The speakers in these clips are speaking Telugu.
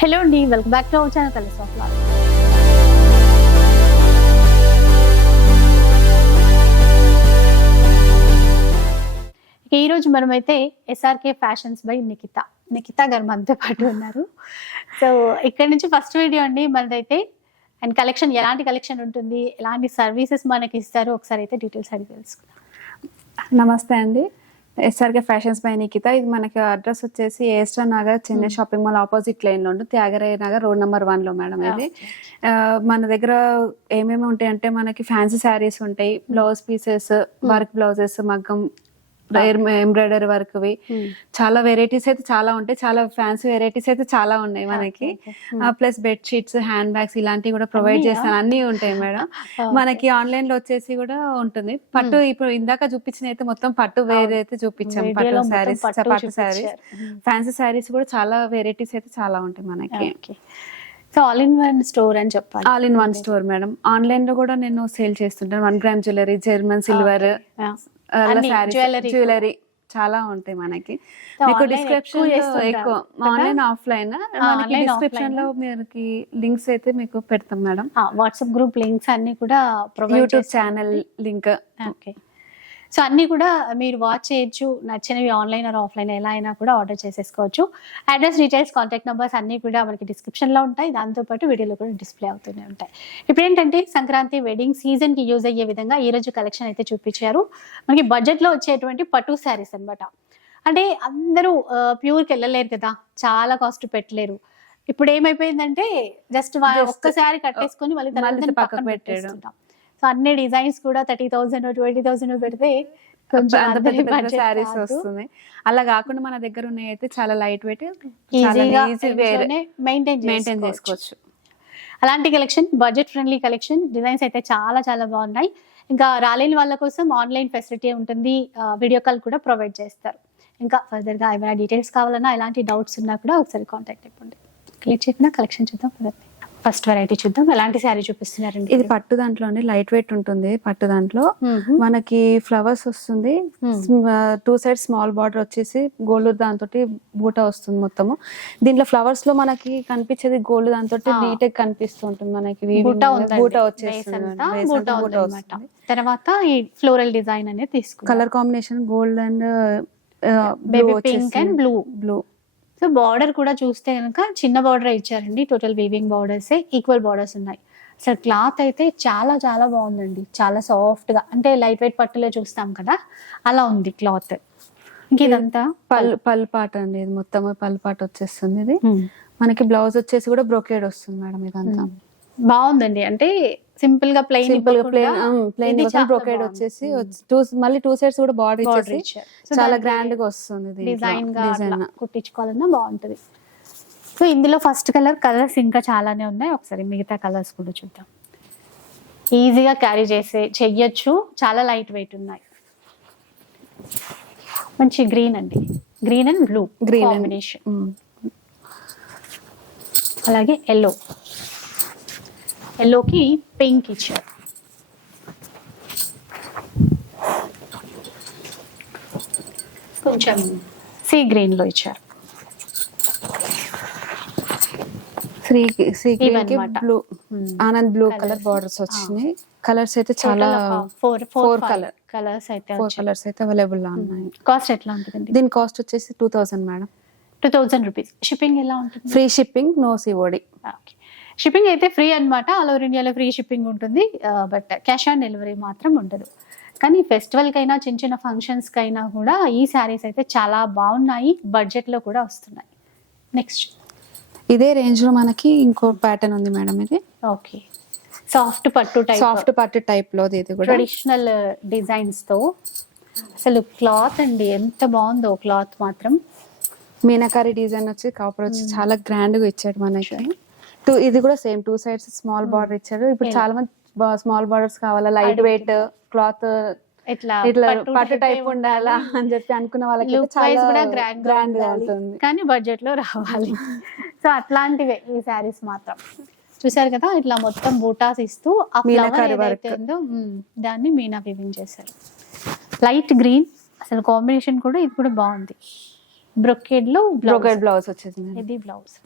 హలో అండి, welcome back to our channel colours of love. ఈ రోజు మనమైతే ఎస్ఆర్కే ఫ్యాషన్స్ బై నిఖిత గారు మనతో పాటు ఉన్నారు. సో ఇక్కడ నుంచి ఫస్ట్ వీడియో అండి మనదైతే. అండ్ కలెక్షన్ ఎలాంటి కలెక్షన్ ఉంటుంది, ఎలాంటి సర్వీసెస్ మనకి ఇస్తారు, ఒకసారి అయితే డీటెయిల్స్ అడిగి తెలుసుకుందాం. నమస్తే అండి, ఎస్ఆర్కే ఫ్యాషన్స్ బై నిఖిత. ఇది మనకి అడ్రస్ వచ్చేసి Aster Nagar Chennai shopping mall opposite line లో ఉంటుంది, త్యాగరాయ నగర్ రోడ్ నెంబర్ 1 లో మేడం. ఇది మన దగ్గర ఏమేమి ఉంటాయి అంటే మనకి ఫ్యాన్సీ శారీస్ ఉంటాయి, బ్లౌజ్ పీసెస్, వర్క్ బ్లౌజెస్, మగ్గం, ఎంబ్రాయిడరీ వర్క్, చాలా వెరైటీస్ అయితే చాలా ఉంటాయి. చాలా ఫ్యాన్సీ వెరైటీస్ అయితే చాలా ఉన్నాయి మనకి. Plus bed sheets, hand bags ఇలాంటివి కూడా ప్రొవైడ్ చేస్తాను, అన్ని ఉంటాయి మేడం. మనకి ఆన్లైన్ లో వచ్చేసి కూడా ఉంటుంది. పట్టు ఇప్పుడు ఇందాక చూపించిన అయితే మొత్తం పట్టు వేరే అయితే చూపించాం, పట్టు శారీస్, పట్టు శారీస్, ఫ్యాన్సీ శారీస్ కూడా చాలా వెరైటీస్ అయితే చాలా ఉంటాయి మనకి. So all in one store అని చెప్పాలి. All in one store madam. Online లో కూడా నేను సేల్ చేస్తుంటాను. 1 gram jewellery, German silver, jewellery చాలా ఉంటాయి మనకి. మీకు డిస్క్రిప్షన్ ఎక్కువ ఆన్లైన్ ఆఫ్లైన్, మనకి డిస్క్రిప్షన్ లో మీకు లింక్స్ అయితే మీకు పెడతాం మేడం. వాట్సాప్ గ్రూప్ లింక్స్ అన్ని కూడా, YouTube channel link. Okay, so అన్ని కూడా మీరు వాచ్ చేయొచ్చు. నచ్చినవి ఆన్లైన్ ఆర్ ఆఫ్లైన్ ఎలా అయినా కూడా ఆర్డర్ చేసేసుకోవచ్చు. అడ్రస్, డీటెయిల్స్, కాంటాక్ట్ నెంబర్స్ అన్ని కూడా మనకి డిస్క్రిప్షన్ లో ఉంటాయి. దాంతోపాటు వీడియోలో కూడా డిస్ప్లే అవుతూనే ఉంటాయి. ఇప్పుడు ఏంటంటే సంక్రాంతి వెడ్డింగ్ సీజన్ కి యూజ్ అయ్యే విధంగా ఈ రోజు కలెక్షన్ అయితే చూపించారు. మనకి బడ్జెట్ లో వచ్చేటువంటి పట్టు శారీస్ అన్నమాట. అంటే అందరూ ప్యూర్కి వెళ్ళలేరు కదా, చాలా కాస్ట్ పెట్టలేరు. ఇప్పుడు ఏమైపోయిందంటే జస్ట్ ఒక్కసారి కట్టేసుకొని మళ్ళీ పక్కన పెట్టేస్తాం. సో అన్ని డిజైన్స్ కూడా 30,000 20,000 పెడితే కొంచెం శారీస్ వస్తుంది. అలా కాకుండా మన దగ్గర ఉన్నాయి అయితే చాలా లైట్ వెయిట్, మెయింటైన్ చేసుకోవచ్చు. అలాంటి collection, budget friendly collection, designs అయితే చాలా చాలా బాగున్నాయి. ఇంకా రాలేని వాళ్ళ కోసం ఆన్లైన్ ఫెసిలిటీ ఉంటుంది, వీడియో కాల్ కూడా ప్రొవైడ్ చేస్తారు. ఇంకా ఫర్దర్ గా ఏమైనా డీటెయిల్స్ కావాలన్నా, ఎలాంటి డౌట్స్ ఉన్నా కూడా ఒకసారి కాంటాక్ట్ అయిపోండి. క్లిక్ చేసిన కలెక్షన్ చూద్దాం. ఫస్ట్ వెరైటీ చూద్దాం. ఎలాంటి శారీ చూపిస్తున్నారండి? ఇది పట్టు దాంట్లో లైట్ వెయిట్ ఉంటుంది. పట్టు దాంట్లో మనకి ఫ్లవర్స్ వస్తుంది, 2 సైడ్ స్మాల్ బార్డర్ వచ్చేసి గోల్డ్ దాంతో బూటా వస్తుంది మొత్తము. దీంట్లో ఫ్లవర్స్ లో మనకి కనిపించేది గోల్డ్ దాంతో నీట్ గా కనిపిస్తుంటుంది మనకి. బూటా వచ్చేస్తుంది. తర్వాత ఈ ఫ్లోరల్ డిజైన్ అనేది తీసుకుంటాం. Colour combination gold and baby pink and blue. So border కూడా చూస్తే కనుక చిన్న బార్డర్ ఇచ్చారండి. Total weaving borders, equal borders ఉన్నాయి. అసలు క్లాత్ అయితే చాలా చాలా బాగుందండి, చాలా సాఫ్ట్ గా. అంటే లైట్ వెయిట్ పట్టులో చూస్తాం కదా, అలా ఉంది క్లాత్. ఇదంతా పళ్ళు పాట అండి, ఇది మొత్తం పళ్ళు పాట వచ్చేస్తుంది. ఇది మనకి బ్లౌజ్ వచ్చేసి కూడా బ్రోకేడ్ వస్తుంది మేడం. ఇదంతా బాగుందండి. అంటే సింపుల్ గా ప్లెయిన్ బ్రోకేడ్ వచ్చేసి మళ్ళీ 2 సైడ్స్ కూడా బార్డర్ ఇచ్చేసి చాలా గ్రాండ్ గా వస్తుంది. డిజైన్ గా కుట్టించుకోవాలన్నా బాగుంటది. సో ఇందులో ఫస్ట్ కలర్స్ ఇంకా చాలానే ఉన్నాయి. ఒకసారి మిగతా కలర్స్ కూడా చూద్దాం. ఈజీగా క్యారీ చెయ్యొచ్చు, చాలా లైట్ వెయిట్ ఉన్నాయి. మంచి గ్రీన్ అండి, గ్రీన్ అండ్ బ్లూ కాంబినేషన్. అలాగే ఎల్లోకి పింక్ ఇచ్చారు. కొంచెం సీ గ్రీన్ లో ఇచ్చారు. Blue, Anand blue colour borders వచ్చినాయి. కలర్స్ అయితే చాలా ఫోర్ కలర్స్ అయితే అవైలబుల్ గా ఉన్నాయి. కాస్ట్ ఎట్లా ఉంటుంది? దీని కాస్ట్ వచ్చేసి 2,000 మేడం. 2,000 రూపీస్. షిప్పింగ్ ఎలా ఉంటుంది? Free shipping, no COD. Shipping అయితే ఫ్రీ అన్నమాట. ఆల్ ఓవర్ ఇండియాలో ఫ్రీ షిప్పింగ్ ఉంటుంది, బట్ క్యాష్ ఆన్ డెలివరీ మాత్రం ఉండదు. కానీ ఫెస్టివల్ కైనా చిన్న చిన్న ఫంక్షన్స్ కైనా కూడా ఈ శారీస్ అయితే చాలా బాగున్నాయి, బడ్జెట్ లో కూడా వస్తున్నాయి. నెక్స్ట్ ఇదే రేంజ్ లో మనకి ఇంకో ప్యాటర్న్ ఉంది మేడం. ఇది ఓకే, సాఫ్ట్ పట్టు టైప్ లో, ఇది కూడా ట్రెడిషనల్ డిజైన్స్ తో. అసలు క్లాత్ అండి ఎంత బాగుందో, క్లాత్ మాత్రం మీనాకారి డిజైన్ వచ్చి కాపర్ వచ్చి చాలా గ్రాండ్ గా ఇచ్చాడు మనకి. ఇది కూడా సేమ్ 2 సైడ్స్ స్మాల్ బార్డర్ ఇచ్చారు. ఇప్పుడు చాలా మంది స్మాల్ బార్డర్స్ కావాలా, లైట్ వెయిట్ క్లాత్ ఇట్లా పట్టు టైప్ ఉండాలా అని చెప్పి అనుకున్న వాళ్ళకి చాలా గ్రాండ్ గా ఉంటుంది, కానీ బడ్జెట్ లో రావాలి. సో అట్లాంటివే ఈ శారీస్ మాత్రం. చూసారు కదా, ఇట్లా మొత్తం బూటాస్ ఇస్తూ ఆ ఫ్లవర్ ఏదైతే ఉందో దాన్ని మీనా వీవింగ్ చేశారు. లైట్ గ్రీన్, అసలు కాంబినేషన్ కూడా ఇది కూడా బాగుంది. బ్రొకేడ్ లో బ్లౌజ్ వచ్చేసింది. ఇది బ్లౌజ్.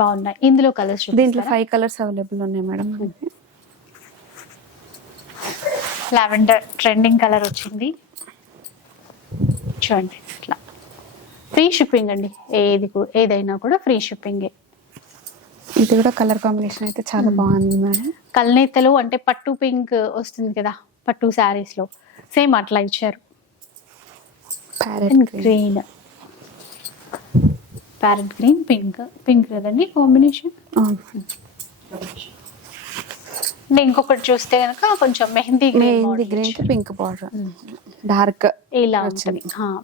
బాగున్నాయి. ఇందులో కలర్స్ దీంట్లో 5 కలర్స్ అవైలబుల్ ఉన్నాయి మేడం మనకి. లావెండర్ ట్రెండింగ్ కలర్ వచ్చింది చూడండి. ఇట్లా ఫ్రీ షిప్పింగ్ అండి, ఏదైనా కూడా ఫ్రీ షిప్పింగే. ఇది కూడా కలర్ కాంబినేషన్ అయితే చాలా బాగుంది మేడం. కల్నేతలు అంటే పట్టు పింక్ వస్తుంది కదా పట్టు శారీస్ లో, సేమ్ అట్లా ఇచ్చారు. గ్రీన్, ప్యారెట్ గ్రీన్, పింక్ కదండి కాంబినేషన్. ఇంకొకటి చూస్తే కనుక కొంచెం mehndi green pink border dark ఇలా ఉంటుంది,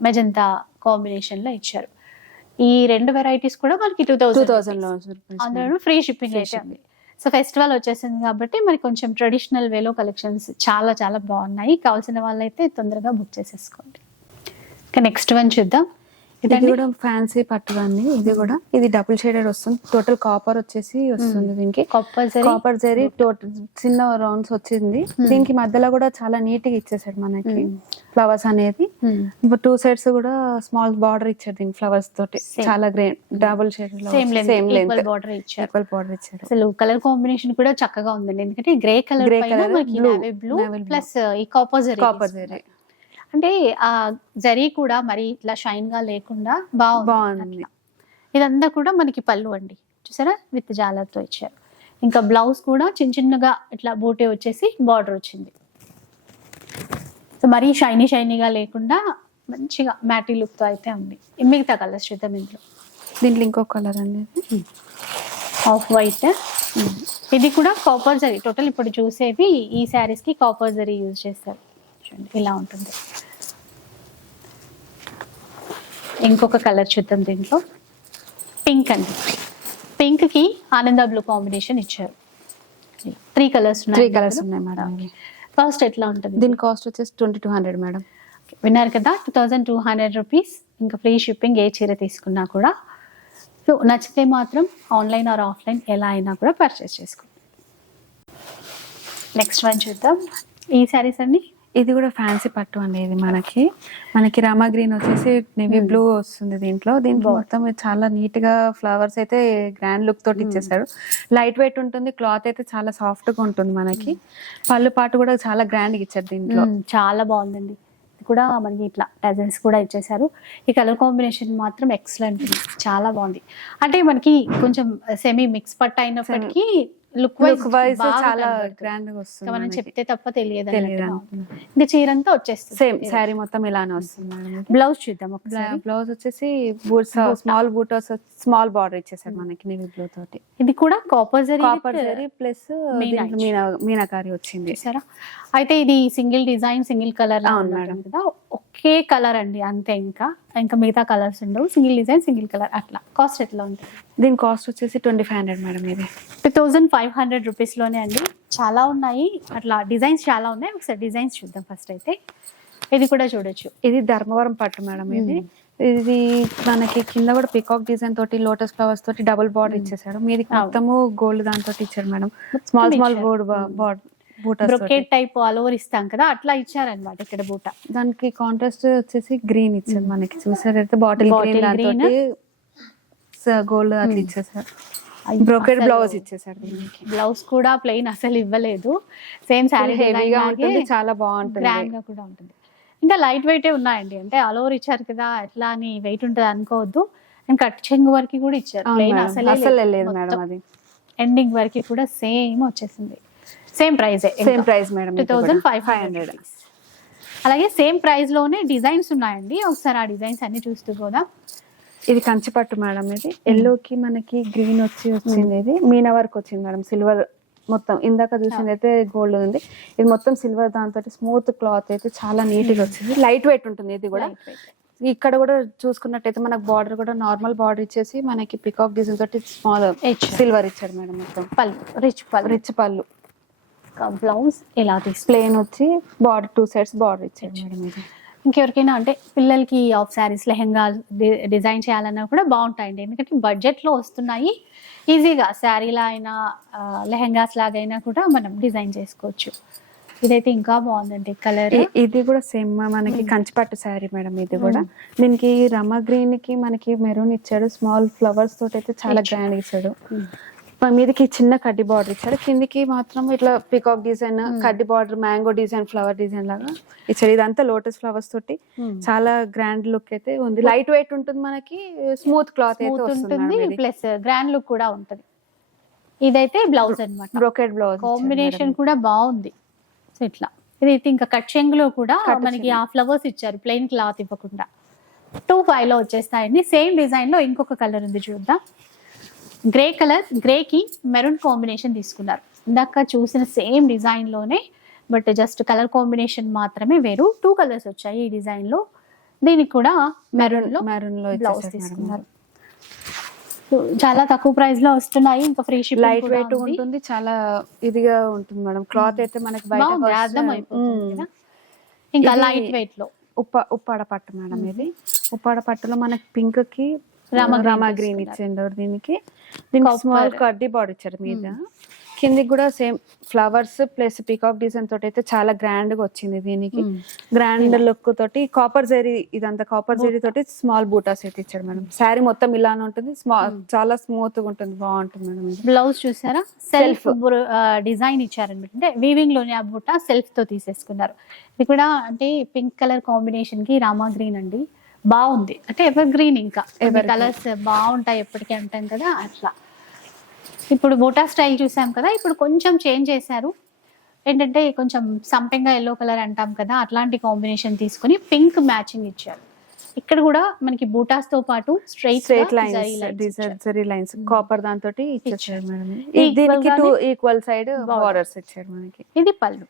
మెజంతా కాంబినేషన్ లో ఇచ్చారు. ఈ 2 వెరైటీస్ కూడా మనకి 2000 లో అందులో ఫ్రీ షిప్పింగ్ అయితే ఉంది. సో ఫెస్టివల్ వచ్చేసింది కాబట్టి మరి కొంచెం ట్రెడిషనల్ వేలో కలెక్షన్స్ చాలా చాలా బాగున్నాయి. కావాల్సిన వాళ్ళైతే తొందరగా బుక్ చేసేసుకోండి. ఇంకా నెక్స్ట్ వన్ చూద్దాం. ఇది కూడా ఫ్యాన్సీ పట్టు అండి. ఇది డబుల్ షేడెడ్ వస్తుంది. టోటల్ కాపర్ వచ్చేసి వస్తుంది. దీనికి కాపర్ జరీ టోటల్ చిన్న రౌండ్స్ వచ్చింది. దీనికి మధ్యలో కూడా చాలా నీట్ గా ఇచ్చేసాడు మనకి ఫ్లవర్స్ అనేది. 2 సైడ్స్ కూడా స్మాల్ బార్డర్ ఇచ్చారు దీనికి ఫ్లవర్స్ తోటి. చాలా great double shade equal border ఇచ్చారు. అసలు కలర్ కాంబినేషన్ కూడా చక్కగా ఉందండి. ఎందుకంటే గ్రే కలర్ బ్లూ ప్లస్ ఈ కాపర్ జరీ అంటే ఆ జరీ కూడా మరి ఇట్లా షైన్ గా లేకుండా బాగుంది. ఇదంతా కూడా మనకి పళ్ళు అండి, చూసారా, విత్ జాలర్తో ఇచ్చారు. ఇంకా బ్లౌజ్ కూడా చిన్నగా ఇట్లా బూటే వచ్చేసి బార్డర్ వచ్చింది. సో మరీ షైనీగా లేకుండా మంచిగా మ్యాటీ లుక్ తో అయితే ఉంది. మిగతా కలర్స్ చూద్దాం. దీంట్లో ఇంకో కలర్ అనేది ఆఫ్ వైట్. ఇది కూడా కాపర్ జరీ. టోటల్ ఇప్పుడు చూసేవి ఈ శారీస్ కి కాపర్ జరీ యూజ్ చేస్తారు. ఇలా ఉంటుంది. ఇంకొక కలర్ చూద్దాం. దీంట్లో పింక్ అండి. పింక్ కి ఆనంద బ్లూ కాంబినేషన్ ఇచ్చారు. 3 కలర్స్ ఉన్నాయి మేడం. కాస్ట్ ఎట్లా ఉంటుంది? దీని కాస్ట్ వచ్చేసి 2200 మేడం. విన్నారు కదా, 2200 రూపీస్. ఇంకా ఫ్రీ షిప్పింగ్ ఏ చీర తీసుకున్నా కూడా. సో నచ్చితే మాత్రం ఆన్లైన్ ఆర్ ఆఫ్లైన్ ఎలా అయినా కూడా పర్చేస్ చేసుకోండి. నెక్స్ట్ వన్ చూద్దాం. ఈ శారీస్ అండి. ఇది కూడా ఫ్యాన్సీ పట్టు అనేది మనకి రామా గ్రీన్ వచ్చేసి నేవీ బ్లూ వస్తుంది. దీంట్లో మొత్తం చాలా నీట్ గా ఫ్లవర్స్ అయితే గ్రాండ్ లుక్ తోటి ఇచ్చేసాడు. లైట్ వెయిట్ ఉంటుంది. క్లాత్ అయితే చాలా సాఫ్ట్ గా ఉంటుంది. మనకి పళ్ళు పాటు కూడా చాలా గ్రాండ్ గా ఇచ్చారు. దీంట్లో చాలా బాగుందండి. ఇది కూడా మనకి ఇట్లా టజల్స్ కూడా ఇచ్చేసారు. ఈ కలర్ కాంబినేషన్ మాత్రం ఎక్సలెంట్, చాలా బాగుంది. అంటే మనకి కొంచెం సెమీ మిక్స్ పట్టు అయినప్పటికీ లుక్ వైజ్ చాలా గ్రాండ్ గా వస్తుంది. మనం చెప్తే తప్ప తెలియదు. ఇంకా చీర అంతా వచ్చేస్తుంది. సేమ్ శారీ మొత్తం ఇలానే వస్తుంది. బ్లౌజ్ చూద్దాం ఒకసారి. బ్లౌజ్ వచ్చేసి స్మాల్ బూటోస్ స్మాల్ బార్డర్ ఇచ్చేసారు మనకి నేవీ బ్లూ తోటి. ఇది కూడా కాపర్ జరీ ప్లస్ మీనాకారి వచ్చింది సరే. అయితే ఇది సింగిల్ డిజైన్ సింగిల్ కలర్ కదా, ఒకే కలర్ అండి అంతే. ఇంకా మిగతా కలర్స్ ఉండవు. సింగిల్ డిజైన్ సింగిల్ కలర్ అట్లా. కాస్ట్ ఎట్లా ఉంటుంది? దీని కాస్ట్ వచ్చేసి 2500 మేడం. ఇది 2500 రూపీస్ లోనే అండి. చాలా ఉన్నాయి అట్లా, డిజైన్స్ చాలా ఉన్నాయి. ఒకసారి డిజైన్స్ చూద్దాం ఫస్ట్. అయితే ఇది కూడా చూడొచ్చు. ఇది ధర్మవరం పట్టు మేడం. ఇది మనకి కింద కూడా పికాక్ డిజైన్ తోటి లోటస్ ఫ్లవర్స్ తోటి డబుల్ బార్డర్ ఇచ్చేసాడు. మీది మొత్తము గోల్డ్ దాంతో ఇచ్చారు madam. Small border brocade type all over ఇస్తాం కదా, అట్లా ఇచ్చారనమాట ఇక్కడ బూట. దానికి కాంట్రాస్ట్ వచ్చేసి గ్రీన్ ఇచ్చారు మనకి. చూసారైతే బాటిల్ గ్రీన్ గోల్డ్ అట్లా ఇచ్చేసారు. బ్రోకెట్ బ్లౌజ్ ఇచ్చేసారు. బ్లౌజ్ కూడా ప్లెయిన్ అసలు ఇవ్వలేదు. సేమ్ శారీ హెవీగా ఉంటుంది, చాలా బాగుంటుంది, గ్రాండ్ గా కూడా ఉంటుంది. ఇంకా లైట్ వెయిట్ ఉన్నాయండి. అంటే ఆల్ ఓవర్ ఇచ్చారు కదా, ఎట్లా అని వెయిట్ ఉంటుంది అనుకోవద్దు. అండ్ కట్ చెంగు వరకు కూడా ఇచ్చారు. ప్లెయిన్ అసలు లేదు మేడం. అది ఎండింగ్ వరకు కూడా సేమ్ వచ్చేసింది. Same price madam, 2500. అలాగే సేమ్ ప్రైస్ లోనే డిజైన్స్ ఉన్నాయండి. ఒకసారి ఆ డిజైన్స్ అన్ని చూస్తూ పోదాం. ఇది కంచి పట్టు మేడం. ఇది ఎల్లోకి మనకి గ్రీన్ వచ్చింది. ఇది మీనా వర్క్ వచ్చింది మేడం. సిల్వర్ మొత్తం ఇందాక చూసింది అయితే గోల్డ్ ఉంది. ఇది మొత్తం సిల్వర్ దాంతో స్మూత్ క్లాత్ అయితే చాలా నీట్ గా వచ్చింది. లైట్ వెయిట్ ఉంటుంది. ఇది కూడా ఇక్కడ కూడా చూసుకున్నట్టయితే మనకు బార్డర్ కూడా నార్మల్ బార్డర్ ఇచ్చేసి మనకి పికాక్ డిజైన్ తోటి స్మాల్ సిల్వర్ ఇచ్చాడు మేడం. మొత్తం పళ్ళు రిచ్ పళ్ళు. బ్లౌజ్ ఇలా ప్లేన్ వచ్చి బార్డర్ 2 సైడ్స్ బార్డర్ ఇచ్చాడు మేడం. ఇది ఇంకెవరికైనా అంటే పిల్లలకి ఆఫ్ శారీస్ లెహెంగా డిజైన్ చేయాలన్నా కూడా బాగుంటాయండి. ఎందుకంటే బడ్జెట్లో వస్తున్నాయి. ఈజీగా శారీలా అయినా లెహెంగాస్ లాగైనా కూడా మనం డిజైన్ చేసుకోవచ్చు. ఇదైతే ఇంకా బాగుందండి కలర్. ఇది కూడా సేమ్ మనకి కంచిపట్టు శారీ మేడం. ఇది కూడా దీనికి రమ గ్రీన్ కి మనకి మెరూన్ ఇచ్చాడు, స్మాల్ ఫ్లవర్స్ తోటి అయితే చాలా గ్రాండ్ ఇచ్చాడు. మీదకి చిన్న కడ్డీ బార్డర్ ఇచ్చాడు, కిందికి మాత్రం ఇట్లా పికాక్ డిజైన్, కడ్డీ border, mango design, flower design లాగా ఇచ్చాడు. ఇదంతా లోటస్ ఫ్లవర్స్ తోటి చాలా గ్రాండ్ లుక్ అయితే ఉంది. లైట్ వెయిట్ ఉంటుంది మనకి, స్మూత్ క్లాత్ అయితే ఉంటుంది, ప్లస్ గ్రాండ్ లుక్ కూడా ఉంటుంది. ఇదైతే బ్లౌజ్ అన్నమాట, బ్రోకెడ్ బ్లౌజ్. కాంబినేషన్ కూడా బాగుంది. సో ఇట్లా ఇదైతే ఇంకా కట్ చెంగులో కూడా మనకి ఆ ఫ్లవర్స్ ఇచ్చారు, ప్లెయిన్ క్లాత్ ఇవ్వకుండా. 2.5 లో వచ్చేస్తాయండి. సేమ్ డిజైన్ లో ఇంకొక కలర్ ఉంది చూద్దాం. గ్రే కలర్, గ్రే కి మెరూన్ కాంబినేషన్ తీసుకున్నారు. ఇందాక చూసిన సేమ్ డిజైన్ లోనే, బట్ జస్ట్ కలర్ కాంబినేషన్ మాత్రమే వేరు. 2 కలర్స్ వచ్చాయి ఈ డిజైన్ లో. దీనికి కూడా మెరూన్ లో బ్లౌజ్ తీసుకున్నారు. చాలా తక్కువ ప్రైస్ లో వస్తున్నాయి. ఇంకా ఫ్రీ షిప్పింగ్, లైట్ వెయిట్ ఉంటుంది, చాలా ఇదిగా ఉంటుంది మేడం. క్లాత్ అయితే మనకి అర్థం అయిపోతుంది కదా. ఇంకా లైట్ వెయిట్ లో ఉప్పాడ పట్టు మేడం. ఇది ఉప్పాడ పట్టులో మనకి పింక్ కి రామా గ్రీన్ ఇచ్చిండు. దీనికి స్మాల్ కడ్డీ బార్డర్ ఇచ్చారు మీద. కిందికి కూడా same flowers plus peacock design తోటి అయితే చాలా గ్రాండ్ గా వచ్చింది. దీనికి గ్రాండ్ లుక్ తోటి కాపర్ జరీ, ఇదంతా కాపర్ జరీ తోటి స్మాల్ బూటాస్ అయితే ఇచ్చాడు మేడం. శారీ మొత్తం ఇలానే ఉంటుంది, చాలా స్మూత్ గా ఉంటుంది, బాగుంటుంది మేడం. బ్లౌజ్ చూసారా, సెల్ఫ్ డిజైన్ ఇచ్చారనమాట. అంటే వీవింగ్ లోనే ఆ బూటా సెల్ఫ్ తో తీసేసుకున్నారు. ఇది కూడా అంటే పింక్ కలర్ కాంబినేషన్ కి రామా గ్రీన్ అండి, బాగుంది. అంటే ఎవర్ గ్రీన్, ఇంకా ఎవర్ కలర్స్ బాగుంటాయి ఎప్పటికీ అంటాం కదా అట్లా. ఇప్పుడు బోటా స్టైల్ చూసాం కదా, ఇప్పుడు కొంచెం చేంజ్ చేశారు. ఏంటంటే కొంచెం సంపెంగా ఎల్లో కలర్ అంటాం కదా, అట్లాంటి కాంబినేషన్ తీసుకుని పింక్ మ్యాచింగ్ ఇచ్చారు. ఇక్కడ కూడా మనకి బూటాస్ తో పాటు స్ట్రైట్ లైన్స్ కాపర్ దాంతో ఇచ్చేసారు మేడం. దీనికి 2 ఈక్వల్ సైడ్ బార్డర్స్ ఇచ్చారు మనకి. ఇది పళ్ళు,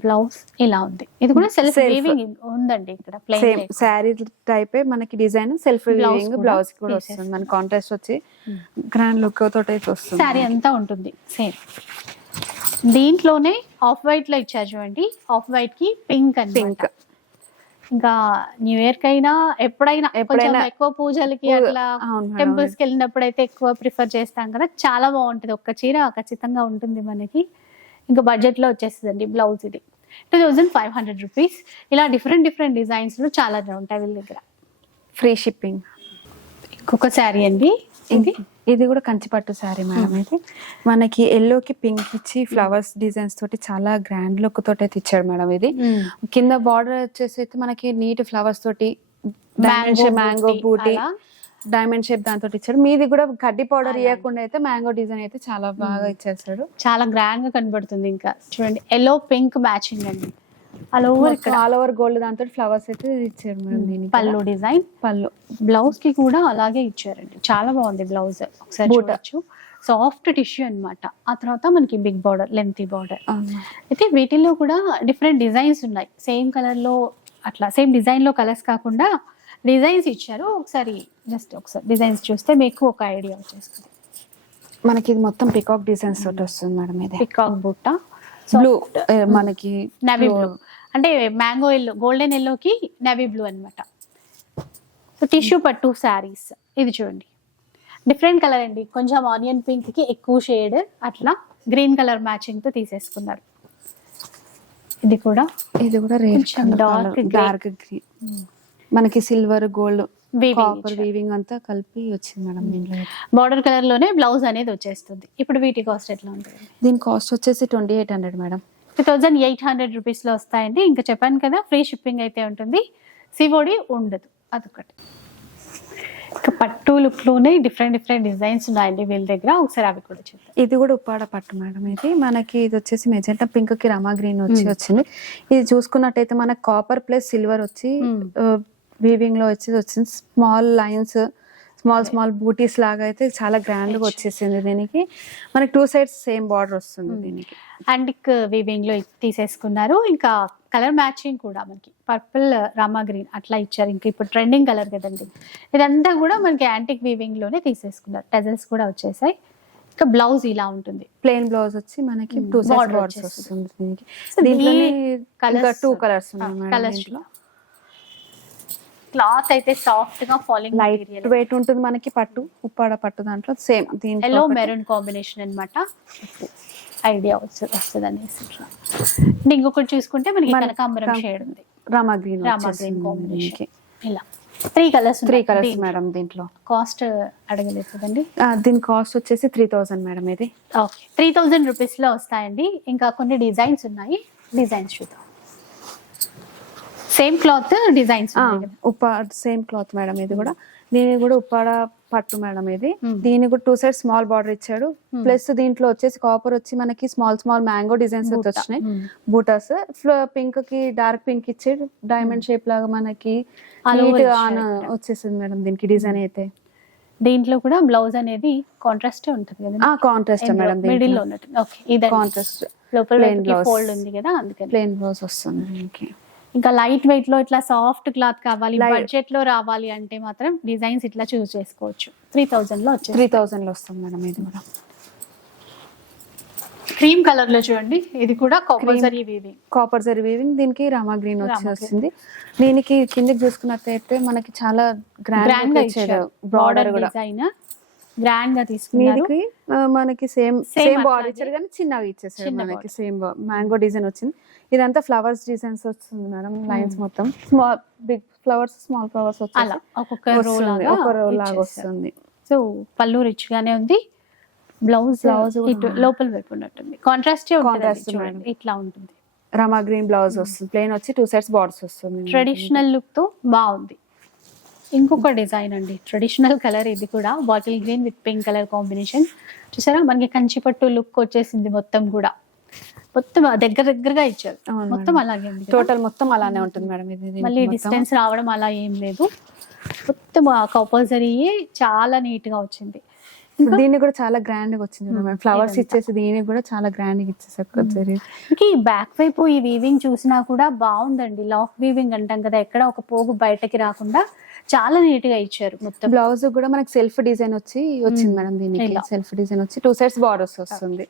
బ్లౌజ్ ఇలా ఉంది. ఇది కూడా సెల్ఫ్ వీవింగ్ ఉందండి. ఇక్కడ సేమ్ శారీ టైప్ మనకి డిజైన్, సెల్ఫ్ వీవింగ్ బ్లౌజ్ కూడా వస్తుంది. మన కాంట్రాస్ట్ వచ్చి గ్రాండ్ లుక్ తోటి అయితే వస్తుంది. శారీ అంతా ఉంటుంది సేమ్. దీంట్లోనే ఆఫ్ వైట్ లో ఇచ్చారు చూడండి, ఆఫ్ వైట్ కి పింక్ అండ్ పింక్. ఇంకా న్యూ ఇయర్ కైనా ఎప్పుడైనా ఎక్కువ పూజలకి అట్లా టెంపుల్స్ కి వెళ్ళినప్పుడు అయితే ఎక్కువ ప్రిఫర్ చేస్తాం కదా, చాలా బాగుంటది. ఒక్క చీర ఖచ్చితంగా ఉంటుంది మనకి. ఇంకా బడ్జెట్ లో వచ్చేస్తుందండి బ్లౌజ్. ఇది 2500 రూపీస్. ఇలా డిఫరెంట్ డిజైన్స్ లో చాలా ఉంటాయి వీళ్ళ దగ్గర. Free shipping. ఇంకొక శారీ అండి, ఇది కూడా కంచిపట్టు శారీ మేడం. ఇది మనకి ఎల్లోకి పింక్ ఇచ్చి ఫ్లవర్స్ డిజైన్స్ తోటి చాలా గ్రాండ్ లుక్ తోటి అయితే ఇచ్చాడు మేడం. ఇది కింద బార్డర్ వచ్చేసి అయితే మనకి నీట్ ఫ్లవర్స్ తోటి మ్యాంగో బూటీ డైమండ్ షేప్ దాంతో ఇచ్చాడు. మీది కూడా కడ్డీ పౌడర్ ఇవ్వకుండా అయితే మ్యాంగో డిజైన్ అయితే చాలా బాగా ఇచ్చేసాడు, చాలా గ్రాండ్ గా కనబడుతుంది. ఇంకా చూడండి, ఎల్లో పింక్ మ్యాచింగ్ అండి, ఆల్ ఓవర్ గోల్డ్ దాంతో ఫ్లవర్స్ అయితే ఇచ్చారు మేడం. దీనికి పళ్ళు డిజైన్, పళ్ళు బ్లౌజ్ కి కూడా అలాగే ఇచ్చారండి, చాలా బాగుంది బ్లౌజ్. ఒకసారి చూడొచ్చు, సాఫ్ట్ టిష్యూ అన్నమాట. ఆ తర్వాత మనకి బిగ్ బార్డర్, లెంతీ బార్డర్. అయితే వీటిల్లో కూడా డిఫరెంట్ డిజైన్స్ ఉన్నాయి. సేమ్ కలర్ లో అట్లా, సేమ్ డిజైన్ లో కలర్స్ కాకుండా డిజైన్స్ ఇచ్చారు. ఒకసారి డిజైన్స్ చూస్తే మీకు ఒక ఐడియా వచ్చేస్తుంది. మనకి ఇది మొత్తం పికాక్ డిజైన్స్ తోటి వస్తుంది మేడం. ఇది పికాక్ బుట్ట, బ్లూ, మనకి నేవీ బ్లూ, అంటే మ్యాంగో ఎల్లో, గోల్డెన్ ఎల్లోకి నేవీ బ్లూ అనమాట. సో టిష్యూ పట్టు శారీస్. ఇది చూడండి, డిఫరెంట్ కలర్ అండి, కొంచెం ఆనియన్ పింక్ కి ఎక్కువ షేడ్, అట్లా గ్రీన్ కలర్ మ్యాచింగ్ తో తీసేసుకున్నారు. ఇది కూడా డార్క్ గ్రీన్, మనకి సిల్వర్ గోల్డ్ కాపర్ వీవింగ్ అంతా కలిపి వచ్చింది మేడం. దీంట్లో బార్డర్ కలర్ లోనే బ్లౌజ్ అనేది వచ్చేస్తుంది. ఇప్పుడు వీటి కాస్ట్ ఎట్లా ఉంటుంది? దీని కాస్ట్ వచ్చేసి 2800 మేడం. 2800 రూపీస్ లో వస్తాయండి. ఇంకా చెప్పాను కదా, ఫ్రీ షిప్పింగ్ అయితే ఉంటుంది, సిఓడి ఉండదు. అదొకటి. ఇంకా పట్టు లుక్ లోనే డిఫరెంట్ డిజైన్స్ ఉన్నాయండి వీళ్ళ దగ్గర. ఒకసారి అవి కూడా చూద్దాం. ఇది కూడా ఉప్పాడ పట్టు మేడం. ఇది మనకి ఇది వచ్చేసి మెజెంటా పింక్ కి రమా గ్రీన్ వచ్చింది. ఇది చూసుకున్నట్టయితే మనకి కాపర్ ప్లస్ సిల్వర్ వచ్చి వీవింగ్ లో వచ్చింది. స్మాల్ లైన్స్, స్మాల్ బూటీస్ లాగా అయితే చాలా గ్రాండ్ గా వచ్చేసింది. దీనికి మనకి 2 సైడ్స్ సేమ్ బార్డర్ వస్తుంది. దీనికి యాంటిక్ వీవింగ్ లో తీసేసుకున్నారు. ఇంకా కలర్ మ్యాచింగ్ కూడా మనకి పర్పుల్, రామా గ్రీన్ అట్లా ఇచ్చారు. ఇంకా ఇప్పుడు ట్రెండింగ్ కలర్ కదండి. ఇదంతా కూడా మనకి యాంటిక్ వీవింగ్ లోనే తీసేసుకున్నారు. టెజల్స్ కూడా వచ్చేసాయి. ఇంకా బ్లౌజ్ ఇలా ఉంటుంది, ప్లెయిన్ బ్లౌజ్ వచ్చి మనకి 2 సైడ్స్ బార్డర్స్ వస్తుంది. దీనికి దీంట్లోనే 2 కలర్స్ ఉన్నాయి కలర్స్ లో. క్లాత్ అయితే సాఫ్ట్ గా ఫాలింగ్, లైట్ వెయిట్ ఉంటుంది మనకి. పట్టు, ఉప్పాడ పట్టు దాంట్లో సేమ్ ఎల్లో మెరూన్ కాంబినేషన్ అన్నమాట. ఐడియా వస్తుంది అనేసి ఇట్లా. అండ్ ఇంకొకటి చూసుకుంటే మనకి కనకాంబరం షేడ్ ఉంది, రామా గ్రీన్ కాంబినేషన్. ఇలా 3 కలర్స్, 3 కలర్స్ మేడం. దీంట్లో కాస్ట్ అడగలేదు కదండి. దీని కాస్ట్ వచ్చేసి 3000 మేడం. ఇది ఓకే, 3000 రూపీస్ లో వస్తాయండి. ఇంకా కొన్ని డిజైన్స్ ఉన్నాయి, డిజైన్స్ చూద్దాం. Same cloth designs same cloth madam. ఇది కూడా దీని కూడా ఉప్పాడ పట్టు మేడం. ఇది దీని కూడా 2 సైడ్ స్మాల్ బార్డర్ ఇచ్చాడు. ప్లస్ దీంట్లో వచ్చేసి కాపర్ వచ్చి మనకి స్మాల్ మ్యాంగో డిజైన్స్ వచ్చినాయి. బూటాస్ పింక్ కి డార్క్ పింక్ ఇచ్చాడు, డైమండ్ షేప్ లాగా మనకి వచ్చేసింది మేడం దీనికి డిజైన్ అయితే. దీంట్లో కూడా బ్లౌజ్ అనేది కాంట్రాస్ట్ ఉంటుంది కదా. కాంట్రాస్ట్ మేడం, మిడిల్ లో ఉన్నట్టు. ఓకే, ఇది కాంట్రాస్ట్ లోపల ఫోల్డ్ ఉంది కదా, అందుకని ప్లెయిన్ బ్లౌజ్ వస్తుంది దీనికి. ఇంకా లైట్ వెయిట్ లో ఇట్లా సాఫ్ట్ క్లాత్ కావాలి, బడ్జెట్ లో రావాలి అంటే మాత్రం డిజైన్స్ ఇట్లా చూస్ చేసుకోవచ్చు. 3000 లో వచ్చేది. 3000 లో వస్తుంది మేడం. ఇది కూడా క్రీమ్ కలర్ లో చూడండి, ఇది కూడా కాపర్ జరీ వీవింగ్. దీనికి రామా గ్రీన్ వచ్చింది. దీనికి కిందకి చూసుకున్నట్లయితే మనకి చాలా గ్రాండ్ గా ఇచ్చారు. బార్డర్ కూడా డిజైన్ గ్రాండ్ గా తీసుకున్నారు. మనకి సేమ్ బార్డర్ ఇచ్చారు కానీ చిన్నగా ఇచ్చేసారు మనకి. సేమ్ మ్యాంగో డిజైన్ వచ్చింది. ఇదంతా ఫ్లవర్స్ డిజైన్స్ వస్తుంది మేడం. లైన్స్ మొత్తం small big flowers, small flowers అలా ఒక్కొక్క రో లాగా వస్తుంది. సో పళ్ళు రిచ్ గానే ఉంది. బ్లౌజ్ లోపల వైపు ఉన్నట్టుంది, కాంట్రాస్ట్ ఇట్లా ఉంటుంది. రామా గ్రీన్ బ్లౌజ్ వస్తుంది, ప్లెయిన్ వచ్చి 2 సైడ్స్ బార్డర్స్ వస్తుంది. ట్రెడిషనల్ లుక్ తో బాగుంది. ఇంకొక డిజైన్ అండి, ట్రెడిషనల్ కలర్. ఇది కూడా bottle green with pink colour combination. చూసారా, మనకి కంచిపట్టు లుక్ వచ్చేసింది. మొత్తం కూడా మొత్తం దగ్గరగా ఇచ్చారు. మొత్తం అలాగే ఉంది, టోటల్ మొత్తం అలానే ఉంటుంది మేడం. ఇది మళ్ళీ డిస్టెన్స్ రావడం అలా ఏం లేదు. మొత్తం కంపల్సరీ చాలా నీట్ గా వచ్చింది. దీన్ని కూడా చాలా గ్రాండ్ గా వచ్చింది మేడం. ఫ్లవర్స్ ఇచ్చేసి దీనికి కూడా చాలా గ్రాండ్ గా ఇచ్చేసారు. బ్యాక్ వైపు ఈ వీవింగ్ చూసినా కూడా బాగుందండి. లాక్ వీవింగ్ అంటాం కదా, ఎక్కడ ఒక పోగు బయటకి రాకుండా చాలా నీట్ గా ఇచ్చారు. మొత్తం బ్లౌజ్ కూడా మనకి సెల్ఫ్ డిజైన్ వచ్చింది మేడం. దీనికి సెల్ఫ్ డిజైన్ వచ్చి 2 సైడ్స్ బార్డర్స్ వస్తుంది.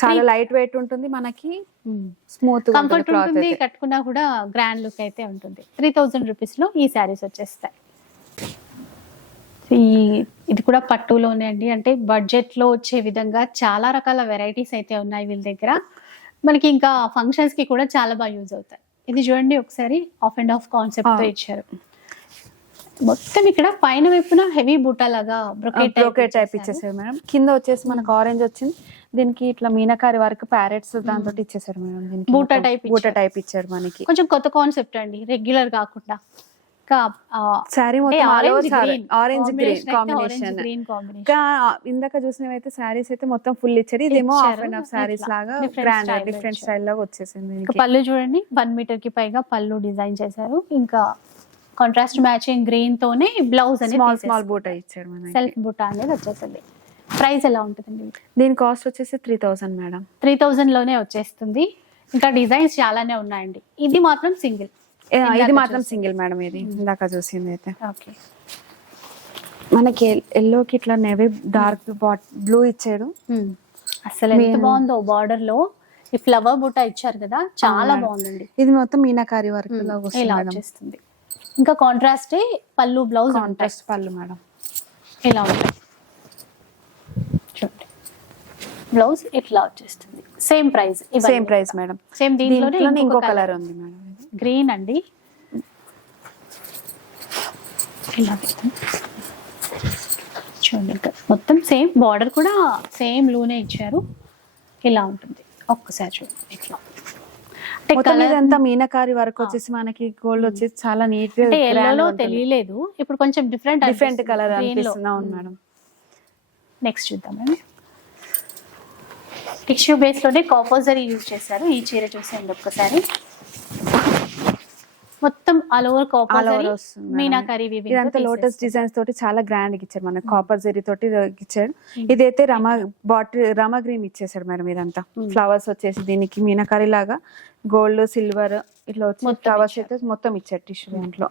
చాలా లైట్ వెయిట్ ఉంటుంది, మనకి స్మూత్ కంఫర్ట్ ఉంటుంది. కట్టుకున్నా కూడా గ్రాండ్ లుక్ అయితే ఉంటుంది. 3000 రూపీస్ లో ఈ శారీస్ వచ్చేస్తాయి. ఇది కూడా పట్టులోనే అండి, అంటే బడ్జెట్ లో వచ్చే విధంగా చాలా రకాల వెరైటీస్ అయితే ఉన్నాయి వీళ్ళ దగ్గర. మనకి ఇంకా ఫంక్షన్స్ కి కూడా చాలా బాగా యూజ్ అవుతాయి. ఇది చూడండి ఒకసారి, ఆఫ్ అండ్ ఆఫ్ కాన్సెప్ట్ తో ఇచ్చారు. మొత్తం ఇక్కడ పైన వైపున హెవీ బూటా లాగా బ్రోకెట్ టైప్ ఇచ్చేసారు మేడం. కింద వచ్చేసి మనకు ఆరెంజ్ వచ్చింది. దీనికి ఇట్లా మీనాకారి వర్క్ ప్యారెట్స్ దాంతో ఇచ్చేసారు మేడం. దీనికి బూటా టైప్ ఇచ్చారు మనకి. కొంచెం కొత్త కాన్సెప్ట్ అండి, రెగ్యులర్ కాకుండా. సారీ మొత్తం ఆరెంజ్ గ్రీన్ కాంబినేషన్. ఇందాక చూసినవైతే సారీస్ అయితే మొత్తం ఫుల్ ఇచ్చారు. ఇదేమో హాఫ్ అండ్ హాఫ్ సారీస్ లాగా గ్రాండ్ డిఫరెంట్ స్టైల్ లాగా వచ్చేసింది. పళ్ళు చూడండి, 1 మీటర్ కి పైగా పళ్ళు డిజైన్ చేశారు. ఇంకా కాంట్రాస్ట్ మ్యాచింగ్ గ్రీన్ తోనే బ్లౌజ్ అనేది స్మాల్ బూటా ఇచ్చారు మనకి. సెల్ఫ్ బూటా అనేది వచ్చేసింది. ప్రైస్ ఎలా ఉంటుందండి? దీని కాస్ట్ వచ్చేసి 3000 మేడం. 3000 లోనే వచ్చేస్తుంది. ఇంకా డిజైన్స్ చాలానే ఉన్నాయండి. ఇది మాత్రం సింగిల్ మేడం. ఇది ఇందాక చూసింది అయితే ఓకే. మనకి ఎల్లోకి ఇట్లా నేవీ డార్క్ బ్లూ ఇచ్చాడు. అసలు ఎంత బాగుందో బార్డర్ లో ఈ ఫ్లవర్ బూటా ఇచ్చారు కదా, చాలా బాగుందండి. ఇది మొత్తం మీనాకారి వర్క్ ఇలా వచ్చేస్తుంది. ఇంకా కాంట్రాస్ట్ పళ్ళు, బ్లౌజ్ కాంట్రాస్ట్ పళ్ళు మేడం. ఇలా ఉంటుంది చూడండి. బ్లౌజ్ ఇట్లా వచ్చేస్తుంది. Same price madam. సేమ్ దీంట్లోనే ఇంకో కలర్ ఉంది మేడం, గ్రీన్ అండి. ఇలా చూడండి, ఇంకా మొత్తం సేమ్ బార్డర్ కూడా సేమ్ లూనే ఇచ్చారు. ఇలా ఉంటుంది. ఒక్కసారి చూడండి ఇట్లా. ఇదంతా మీనాకారి వర్క్ వచ్చేసి మనకి గోల్డ్ వచ్చేసి చాలా నీట్ గా. అంటే ఎల్లోలో తెలియలేదు, ఇప్పుడు కొంచెం డిఫరెంట్ కలర్ అనిపిస్తుంది. అవును మేడం. నెక్స్ట్ చూద్దాం. టిష్యూ బేస్ లోనే కాంపోజరీ యూజ్ చేశారు. ఈ చీర చూసేయండి ఒక్కసారి. మొత్తం all over copper meenakari weaving. ఇదంతా లోటస్ డిజైన్స్ తోటి చాలా గ్రాండ్ గా ఇచ్చారు మనకి. కాపర్ జరీ తోటి ఇచ్చాడు. ఇదైతే రామా గ్రీన్ ఇచ్చేసాడు మేడం. ఇదంతా ఫ్లవర్స్ వచ్చేసి దీనికి మీనాకారి లాగా గోల్డ్, సిల్వర్ ఇట్లా వచ్చి ఫ్లవర్స్ అయితే మొత్తం ఇచ్చారు టిష్యూ దాంట్లో.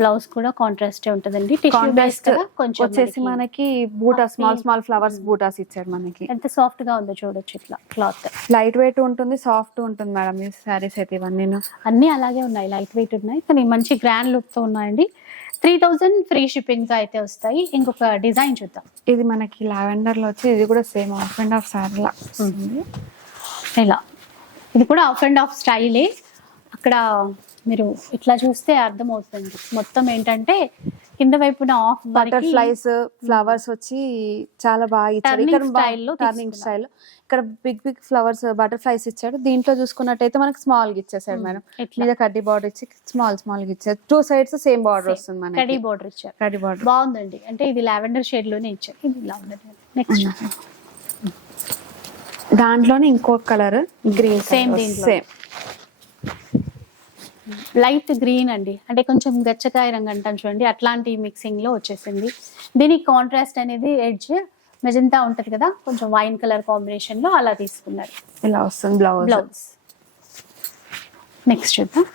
బ్లౌజ్ కూడా కాంట్రాస్ట్ ఉంటదండి. టిష్యూ బేస్ కదా, కొంచెం వచ్చేసి మనకి బూటా స్మాల్ ఫ్లవర్స్ బూటాస్ ఇచ్చారు మనకి. ఎంత సాఫ్ట్ గా ఉందో చూడొచ్చు. ఇట్లా క్లాత్ లైట్ వెయిట్ ఉంటుంది, సాఫ్ట్ ఉంటుంది మేడం. ఈ సారీస్ అయితే ఇవన్నీ అన్ని అలాగే ఉన్నాయి, లైట్ వెయిట్ ఉన్నాయి, కానీ మంచి గ్రాండ్ లుక్ తో ఉన్నాయండి. 3000 ఫ్రీ షిప్పింగ్ తో అయితే వస్తాయి. ఇంకొక డిజైన్ చూద్దాం. ఇది మనకి లావెండర్ లో వచ్చి, ఇది కూడా same half and half sari లా వస్తుంది. ఇలా ఇది కూడా ఆఫ్ అండ్ ఆఫ్ స్టైలే. అక్కడ మీరు ఇట్లా చూస్తే అర్థమవుతుంది మొత్తం ఏంటంటే కింద వైపున ఆఫ్ బటర్ఫ్లైస్ ఫ్లవర్స్ వచ్చి చాలా బాగా ఇచ్చారు. Turning ఇక్కడ style లో టర్నింగ్ తీసుకున్నారు. స్టైల్ ఇక్కడ బిగ్ ఫ్లవర్స్ బటర్ఫ్లైస్ ఇచ్చాడు. దీంట్లో చూసుకున్నట్టయితే మనకి స్మాల్ గా ఇచ్చేసాడు మేడం. ఇట్లా మీద కడ్డీ బార్డర్ ఇచ్చి స్మాల్ గా ఇచ్చారు. 2 sides సేమ్ బార్డర్ వస్తుంది కడీ మనకి. బోర్డర్ ఇచ్చారు. కడ్డీ బార్డర్ బాగుందండి. అంటే ఇది లావెండర్ షేడ్ లోనే ఇచ్చారు. ఇది ఇలా ఉండదు. నెక్స్ట్ దాంట్లోనే ఇంకో కలర్ గ్రీన్ Same దీంట్లో. సేమ్ లైట్ గ్రీన్ అండి, అంటే కొంచెం గచ్చకాయ రంగు అంటాం చూడండి, అట్లాంటి మిక్సింగ్ లో వచ్చేసింది. దీనికి కాంట్రాస్ట్ అనేది ఎడ్జ్ మెజంతా ఉంటది కదా, కొంచెం వైన్ కలర్ కాంబినేషన్ లో అలా తీసుకున్నారు. ఇలా వస్తుంది బ్లౌజ్. బ్లౌజ్ నెక్స్ట్ చూద్దాం.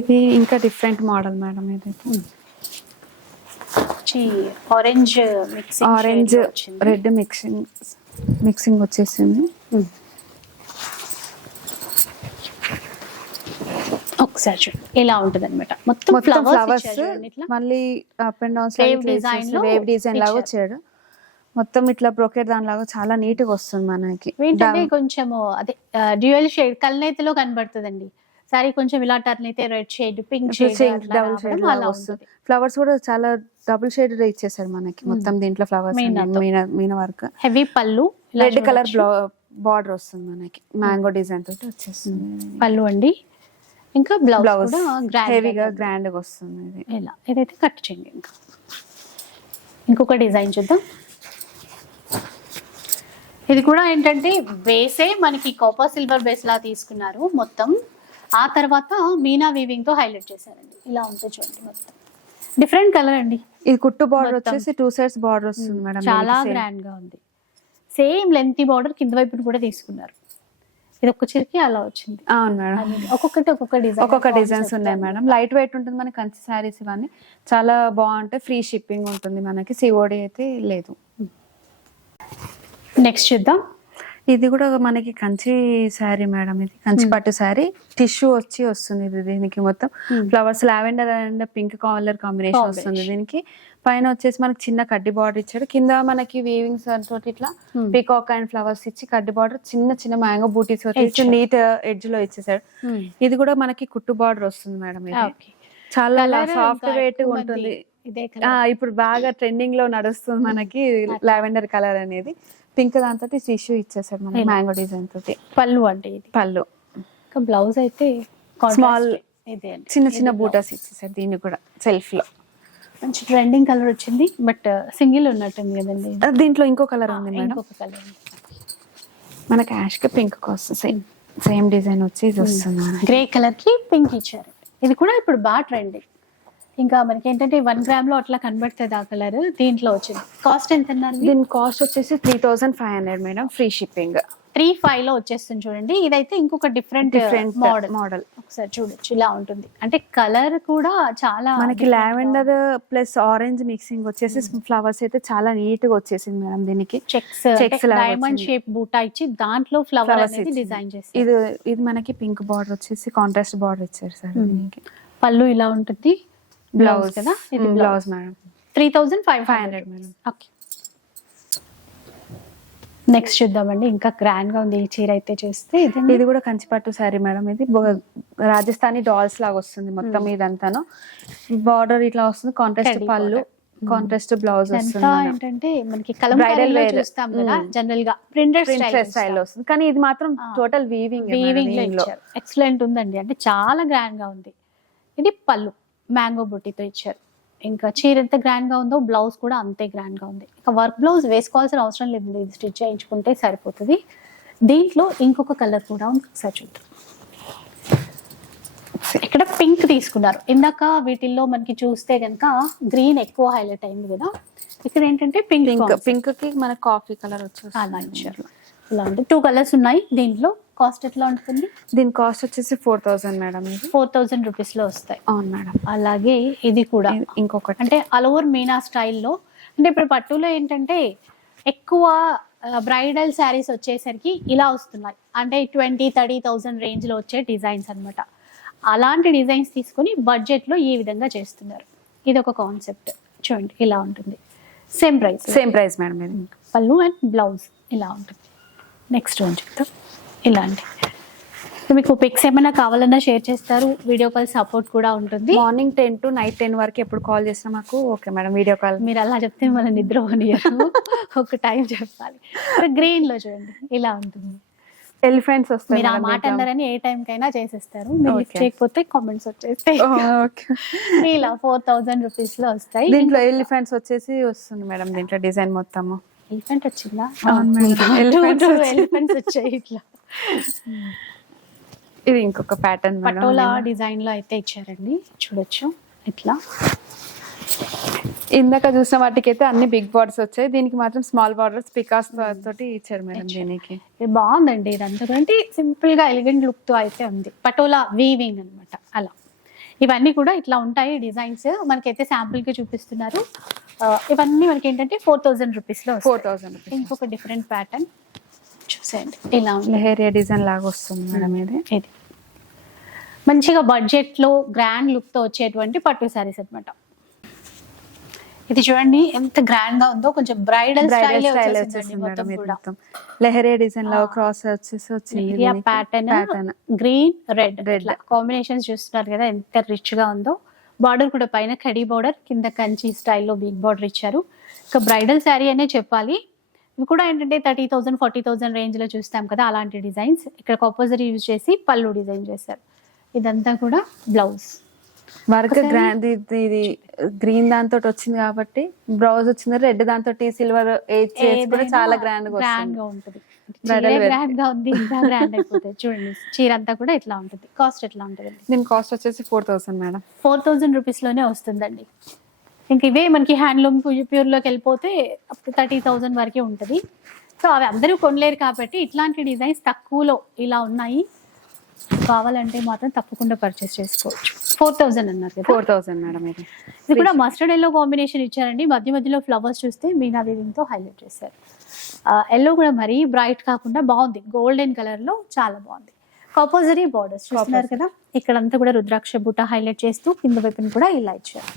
ఇది ఇంకా డిఫరెంట్ మోడల్ మేడం. ఇది orange mixing, orange red mixing వచ్చేసింది. ఒకసారి చూడండి ఇలా ఉంటది అనమాట. మొత్తం ఫ్లవర్స్ మళ్ళీ up and down Wave design లో వేవ్ డిజైన్ లాగా ఇచ్చారు. వచ్చాడు. మొత్తం ఇట్లా బ్రోకెట్ దాని లాగా చాలా నీట్ గా వస్తుంది మనకి. ఏంటంటే కొంచెము అదే డ్యూయల్ షేడ్ కల్నేతిలో కనబడుతుందండి. సారీ కొంచెం ఇలా టర్న్ అయితే red shade, pink shade, double shade అలా వస్తుంది. ఫ్లవర్స్ కూడా చాలా డబుల్ షేడ్ ఇచ్చేసారు మనకి. మొత్తం దీంట్లో ఫ్లవర్స్ మీన వర్క్, హెవీ పళ్ళు, రెడ్ కలర్ బార్డర్ వస్తుంది మనకి. మ్యాంగో డిజైన్ తోటి వచ్చేస్తుంది పళ్ళు అండి. ఇంకా బ్లౌజ్ బ్లౌజ్ కూడా హెవీగా గ్రాండ్ గా వస్తుంది. ఇది ఇలా ఇదైతే కట్ చేయండి. ఇంకా ఇంకొక డిజైన్ చూద్దాం. ఇది కూడా ఏంటంటే బేసే మనకి కాపర్ సిల్వర్ బేస్ లా తీసుకున్నారు మొత్తం. ఆ తర్వాత మీనా వీవింగ్ తో హైలైట్ చేశారండి. ఇలా ఉంటుంది చూడండి, మొత్తం డిఫరెంట్ కలర్ అండి. ఇది కుట్టు బార్డర్ వచ్చేసి 2 sides బార్డర్ వస్తుంది మేడం. చాలా గ్రాండ్ గా ఉంది. సేమ్ లెంతీ బార్డర్ కింద వైపున కూడా తీసుకున్నారు. ఇది ఒక్క చిరికి అలా వచ్చింది. అవును మేడం. ఒక్కొక్క డిజైన్స్ ఉన్నాయి మేడం. లైట్ వెయిట్ ఉంటుంది మనకి. కంచి శారీస్ ఇవన్నీ చాలా బాగుంటాయి. ఫ్రీ షిప్పింగ్ ఉంటుంది మనకి. సిఓడి అయితే లేదు. నెక్స్ట్ చూద్దాం. ఇది కూడా మనకి కంచి శారీ మేడం. ఇది కంచి పట్టు శారీ, టిష్యూ వస్తుంది. ఇది దీనికి మొత్తం flowers lavender and pink colour combination వస్తుంది. దీనికి పైన వచ్చేసి మనకి చిన్న కడ్డీ బార్డర్ ఇచ్చాడు. కింద మనకి వీవింగ్స్ తోటి ఇట్లా పీకాక్ అండ్ ఫ్లవర్స్ ఇచ్చి కడ్డీ బార్డర్, చిన్న మ్యాంగో బూటీస్ వచ్చి నీట్ ఎడ్జ్ లో ఇచ్చేసాడు. ఇది కూడా మనకి కుట్టు బార్డర్ వస్తుంది మేడం. ఇది చాలా సాఫ్ట్ వెయిట్ ఉంటుంది. ఇప్పుడు బాగా ట్రెండింగ్ లో నడుస్తుంది మనకి లావెండర్ కలర్ అనేది. పింక్ దాంతో టిష్యూ ఇచ్చేసాడు మనకి మ్యాంగో డిజైన్ తోటి. పళ్ళు అంటే ఇది పళ్ళు. బ్లౌజ్ అయితే స్మాల్ చిన్న బూటాస్ ఇచ్చేసాడు. దీన్ని కూడా సెల్ఫ్ లో మంచి ట్రెండింగ్ కలర్ వచ్చింది. బట్ సింగిల్ ఉన్నట్టుంది కదండి. దీంట్లో ఇంకో కలర్ ఉంది మేడం. ఇంకొక కలర్ మనకి యాష్ కి పింక్ వస్తుంది. సేమ్ డిజైన్ వచ్చి ఇది వస్తుంది. గ్రే కలర్ కి పింక్ ఇచ్చారు. ఇది కూడా ఇప్పుడు బాగా ట్రెండింగ్. ఇంకా మనకి ఏంటంటే 1 gram లో అట్లా కనబడుతుంది ఆ కలర్. దీంట్లో వచ్చింది. కాస్ట్ ఎంత అన్నారు? దీని కాస్ట్ వచ్చేసి 3500 మేడం. Free shipping. 35 లో వచ్చేస్తుంది చూడండి. ఇదైతే ఇంకొక డిఫరెంట్ మోడల్. ఒకసారి చూడొచ్చు, ఇలా ఉంటుంది. అంటే కలర్ కూడా చాలా మనకి లావెండర్ ప్లస్ ఆరెంజ్ మిక్సింగ్ వచ్చేసి ఫ్లవర్స్ అయితే చాలా నీట్ గా వచ్చేసింది మేడం. దీనికి చెక్స్ డైమండ్ షేప్ బూటా ఇచ్చి దాంట్లో ఫ్లవర్ అనేది డిజైన్ చేసి, ఇది మనకి పింక్ బార్డర్ వచ్చేసి కాంట్రాస్ట్ బార్డర్ ఇచ్చారు సార్. దీనికి పళ్ళు ఇలా ఉంటుంది. బ్లౌజ్ కదా, ఇది blouse madam. 3500 madam. Okay, next చూద్దామండి. ఇంకా గ్రాండ్ గా ఉంది ఈ చీర అయితే చూస్తే. ఇది కూడా కంచిపట్టు శారీ మేడం. ఇది రాజస్థానీ డాల్స్ లాగా వస్తుంది మొత్తం. ఇదంతాను బార్డర్ ఇట్లా వస్తుంది. కాంట్రాస్ట్ పళ్ళు, కాంట్రాస్ట్ బ్లౌజ్ వస్తుంది. ఏంటంటే మనకి కలంకారీలో చూస్తాం కదా జనరల్ గా ప్రింటెడ్ స్టైల్ వస్తుంది. కానీ ఇది మాత్రం టోటల్ వీవింగ్ లో ఇచ్చారు. ఎక్సలెంట్ ఉందండి. అంటే చాలా గ్రాండ్ గా ఉంది. ఇది పళ్ళు మ్యాంగో బుట్టితో ఇచ్చారు. ఇంకా చీర ఎంత గ్రాండ్ గా ఉందో బ్లౌజ్ కూడా అంతే గ్రాండ్ గా ఉంది. ఇంకా వర్క్ బ్లౌజ్ వేసుకోవాల్సిన అవసరం లేదు, ఇది స్టిచ్ చేయించుకుంటే సరిపోతుంది. దీంట్లో ఇంకొక కలర్ కూడా ఉంది. ఒకసారి చూద్దాం. ఇక్కడ పింక్ తీసుకున్నారు. ఇందాక వీటిల్లో మనకి చూస్తే కనుక గ్రీన్ ఎక్కువ హైలైట్ అయింది కదా, ఇక్కడ ఏంటంటే పింక్ కి మన కాఫీ కలర్ వచ్చేసి అలా ఇచ్చారు. ఇలా ఉంది. 2 కలర్స్ ఉన్నాయి దీంట్లో. కాస్ట్ ఎట్లా ఉంటుంది? దీని కాస్ట్ వచ్చేసి 4000 మేడం. 4000 రూపీస్ లో వస్తాయి. అవును మేడం. అలాగే ఇది కూడా ఇంకొకటి అంటే ఆల్ ఓవర్ మీనా స్టైల్లో. అంటే ఇప్పుడు పట్టులో ఏంటంటే ఎక్కువ బ్రైడల్ శారీస్ వచ్చేసరికి ఇలా వస్తున్నాయి. అంటే 20-30,000 రేంజ్ లో వచ్చే డిజైన్స్ అన్నమాట. అలాంటి డిజైన్స్ తీసుకొని బడ్జెట్ లో ఈ విధంగా చేస్తున్నారు. ఇది ఒక కాన్సెప్ట్ చూడండి, ఇలా ఉంటుంది. Same price madam. ఇది పళ్ళు అండ్ బ్లౌజ్ ఇలా ఉంటుంది. నెక్స్ట్ వన్ చెప్తాం. ఇలాంటి. సో మీకు పిక్స్ ఏమైనా కావాలన్నా షేర్ చేస్తారు, వీడియో కాల్ సపోర్ట్ కూడా ఉంటుంది. మార్నింగ్ 10 to నైట్ 10 వరకు ఎప్పుడు కాల్ చేసినా మాకు ఓకే మేడం వీడియో కాల్. మీరు అలా చెప్తే మన నిద్ర పోనీయరు. ఒక టైం చెప్పాలి. గ్రీన్ లో చూడండి ఇలా ఉంటుంది. ఎలిఫెంట్స్ వస్తాయి మీరు ఆ మేడం మాట దీంట్లో. అన్నారని ఏ టైం కైనా చేసేస్తారు. మీరు లిఫ్ట్ Okay. చేయకపోతే కామెంట్స్ వచ్చేస్తాయి. ఓకే. ఇలా 4000 రూపీస్ లో వస్తాయి. దీంట్లో ఎలిఫెంట్స్ వచ్చేసి వస్తుంది మేడం దీంట్లో డిజైన్ మొత్తము. ఎలిఫెంట్ వచ్చిందా? అవును మేడం. Elephants వచ్చాయి. ఎలిఫెంట్స్ వచ్చాయి ఇట్లా. ఇది ఇంకొక ప్యాటర్న్ పటోలా డిజైన్ లో అయితే ఇచ్చారండి, చూడొచ్చు ఇట్లా. ఇందాక చూసిన వాటికి అయితే అన్ని బిగ్ బార్డర్స్ వచ్చాయి, దీనికి మాత్రం స్మాల్ బార్డర్స్ పికాస్ తోటి ఇచ్చారు మేడం దీనికి. ఇది బాగుందండి. ఇదంతా కూడా అంటే సింపుల్ గా ఎలిగెంట్ లుక్ తో అయితే ఉంది. పటోలా వీవింగ్ అన్నమాట అలా. ఇవన్నీ కూడా ఇట్లా ఉంటాయి డిజైన్స్. మనకైతే శాంపుల్ కి చూపిస్తున్నారు. ఇవన్నీ మనకి ఏంటంటే 4000 రూపీస్ లో వస్తాయి. 4000 రూపీస్. ఇంకొక డిఫరెంట్ ప్యాటర్న్ చూసేయండి, ఇలా ఉంది. లెహరియా డిజైన్ లాగా వస్తుంది మేడం ఇది. ఇది మంచిగా బడ్జెట్ లో గ్రాండ్ లుక్ తో వచ్చేటువంటి పట్టు శారీస్ అన్నమాట. ఇది చూడండి ఎంత గ్రాండ్ గా ఉందో, కొంచెం బ్రైడల్ స్టైల్ వచ్చేసింది మొత్తం కూడా. లెహరియా డిజైన్ లాగా క్రాస్ వచ్చేసి వచ్చింది. ప్యాటర్న్ గ్రీన్ రెడ్ కాంబినేషన్స్ చూస్తున్నారు కదా ఎంత రిచ్ గా ఉందో. బార్డర్ కూడా పైన కడీ బార్డర్, కింద కంచి స్టైల్లో బిగ్ బార్డర్ ఇచ్చారు. ఇక బ్రైడల్ శారీ అనే చెప్పాలి. ఇవి కూడా ఏంటంటే 30,000 40,000 రేంజ్ లో చూస్తాం కదా, అలాంటి డిజైన్స్. ఇక్కడ కాంపోజర్ యూజ్ చేసి పళ్ళు డిజైన్ చేశారు. ఇదంతా కూడా బ్లౌజ్ వర్క్ గ్రాండ్. ఇది గ్రీన్ దాంతో వచ్చింది కాబట్టి బ్లౌజ్ వచ్చింది రెడ్ దాంతో సిల్వర్ కూడా చాలా గ్రాండ్ గా ఉంటుంది. గ్రాండ్ గా ఉంది, ఇంకా గ్రాండ్ అయిపోతుంది. చూడండి చీర అంతా కూడా ఇట్లా ఉంటుంది. కాస్ట్ ఎట్లా ఉంటుంది? దీని కాస్ట్ వచ్చేసి 4000 మేడం. 4000 రూపీస్ లోనే వస్తుందండి. ఇంక ఇవే మనకి హ్యాండ్లూమ్ ప్యూర్ లోకి వెళ్ళిపోతే అప్ టు 30,000 వరకే ఉంటుంది. సో అవి అందరూ కొనలేరు కాబట్టి ఇట్లాంటి డిజైన్స్ తక్కువలో ఇలా ఉన్నాయి. కావాలంటే మాత్రం తప్పకుండా పర్చేస్ చేసుకోవచ్చు. 4000 అన్నారు కదా. 4000 మేడం ఇది. ఇది కూడా మస్టర్డ్ ఎల్లో కాంబినేషన్ ఇచ్చారండి. మధ్య మధ్యలో ఫ్లవర్స్ చూస్తే మీనా వీవింగ్ తో హైలైట్ చేశారు. ఎల్లో కూడా మరీ బ్రైట్ కాకుండా బాగుంది, గోల్డెన్ కలర్ లో చాలా బాగుంది. కాంపోజరీ బార్డర్స్ చూస్తున్నారు కదా, ఇక్కడంతా కూడా రుద్రాక్ష బూట హైలైట్ చేస్తూ కింద వైపున కూడా ఇలా ఇచ్చారు.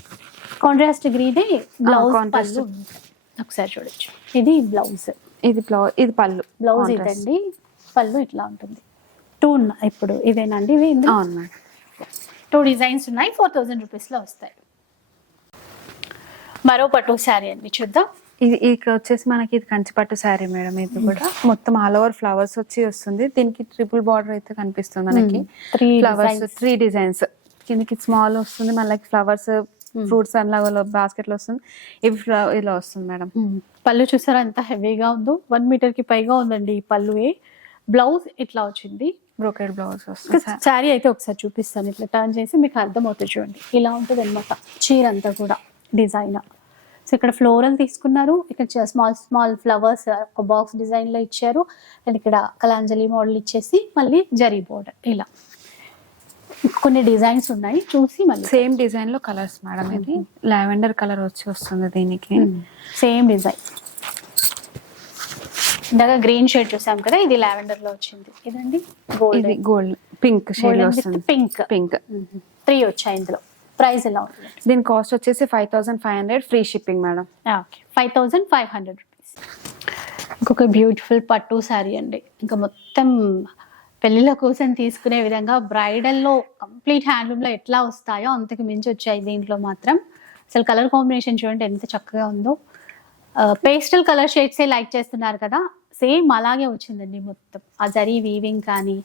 కాంట్రాస్ట్ గ్రీన్ బ్లౌజ్ పళ్ళు. ఒకసారి చూడొచ్చు, ఇది బ్లౌజ్, ఇది పళ్ళు. బ్లౌజ్ ఇదండి, పళ్ళు ఇట్లా ఉంటుంది. 2 ఉన్నాయి ఇప్పుడు. ఇవేనండి ఇవి? అవును మేడం. 2 డిజైన్స్ ఉన్నాయి. 4000 రూపీస్ లో వస్తాయి. మరో పట్టు శారీ అండి చూద్దాం. ఇది వచ్చేసి మనకి ఇది కంచి పట్టు శారీ మేడం. ఇది కూడా మొత్తం ఆల్ ఓవర్ ఫ్లవర్స్ వచ్చి వస్తుంది. దీనికి ట్రిపుల్ బార్డర్ అయితే కనిపిస్తుంది మనకి. 3 ఫ్లవర్స్, 3 డిజైన్స్. కిందకి స్మాల్ వస్తుంది, మళ్ళీ ఫ్లవర్స్ ఫ్రూట్స్ అలా బాస్కెట్ లో వస్తుంది. ఇవి ఇలా వస్తుంది మేడం. పళ్ళు చూసారా ఎంత హెవీగా ఉందో, 1 మీటర్ కి పైగా ఉందండి ఈ పళ్ళువే. బ్లౌజ్ ఇట్లా వచ్చింది, బ్రోకెడ్ బ్లౌజ్ వస్తుంది. శారీ అయితే ఒకసారి చూపిస్తాను, ఇట్లా టర్న్ చేసి మీకు అర్థమవుతుంది. చూడండి ఇలా ఉంటుంది అనమాట చీర అంతా కూడా డిజైన్. సో ఇక్కడ ఫ్లోరల్ తీసుకున్నారు, ఇక్కడ స్మాల్ స్మాల్ ఫ్లవర్స్ ఒక బాక్స్ డిజైన్ లో ఇచ్చారు. అండ్ ఇక్కడ కలాంజలి మోడల్ ఇచ్చేసి మళ్ళీ జరీ బోర్డర్. ఇలా కొన్ని డిజైన్స్ ఉన్నాయి, చూసి మళ్ళీ. సేమ్ డిజైన్ లో కలర్స్ మేడం. ఇది లావెండర్ కలర్ వచ్చి వస్తుంది దీనికి. Same design. ఇందాక గ్రీన్ షేడ్ చూసాం కదా, ఇది లావెండర్ లో వచ్చింది. ఇదండి ఇది గోల్డ్ పింక్ షేడ్ లో వస్తుంది. పింక్ 3 వచ్చాయి ఇందులో. ప్రైస్ ఎలా ఉంటుంది? దీని కాస్ట్ వచ్చేసి 5500, free shipping madam. Okay, 5500 rupees. ఇంకొక బ్యూటిఫుల్ పట్టు శారీ అండి. ఇంకా మొత్తం పెళ్లిళ్ళ కోసం తీసుకునే విధంగా బ్రైడల్లో కంప్లీట్ హ్యాండ్లూమ్లో ఎట్లా వస్తాయో అంతకు మించి వచ్చాయి దీంట్లో మాత్రం. అసలు కలర్ కాంబినేషన్ చూడండి ఎంత చక్కగా ఉందో. పేస్టల్ కలర్ షేడ్సే లైక్ చేస్తున్నారు కదా, సేమ్ అలాగే వచ్చిందండి మొత్తం. ఆ జరీ వీవింగ్ కానీ,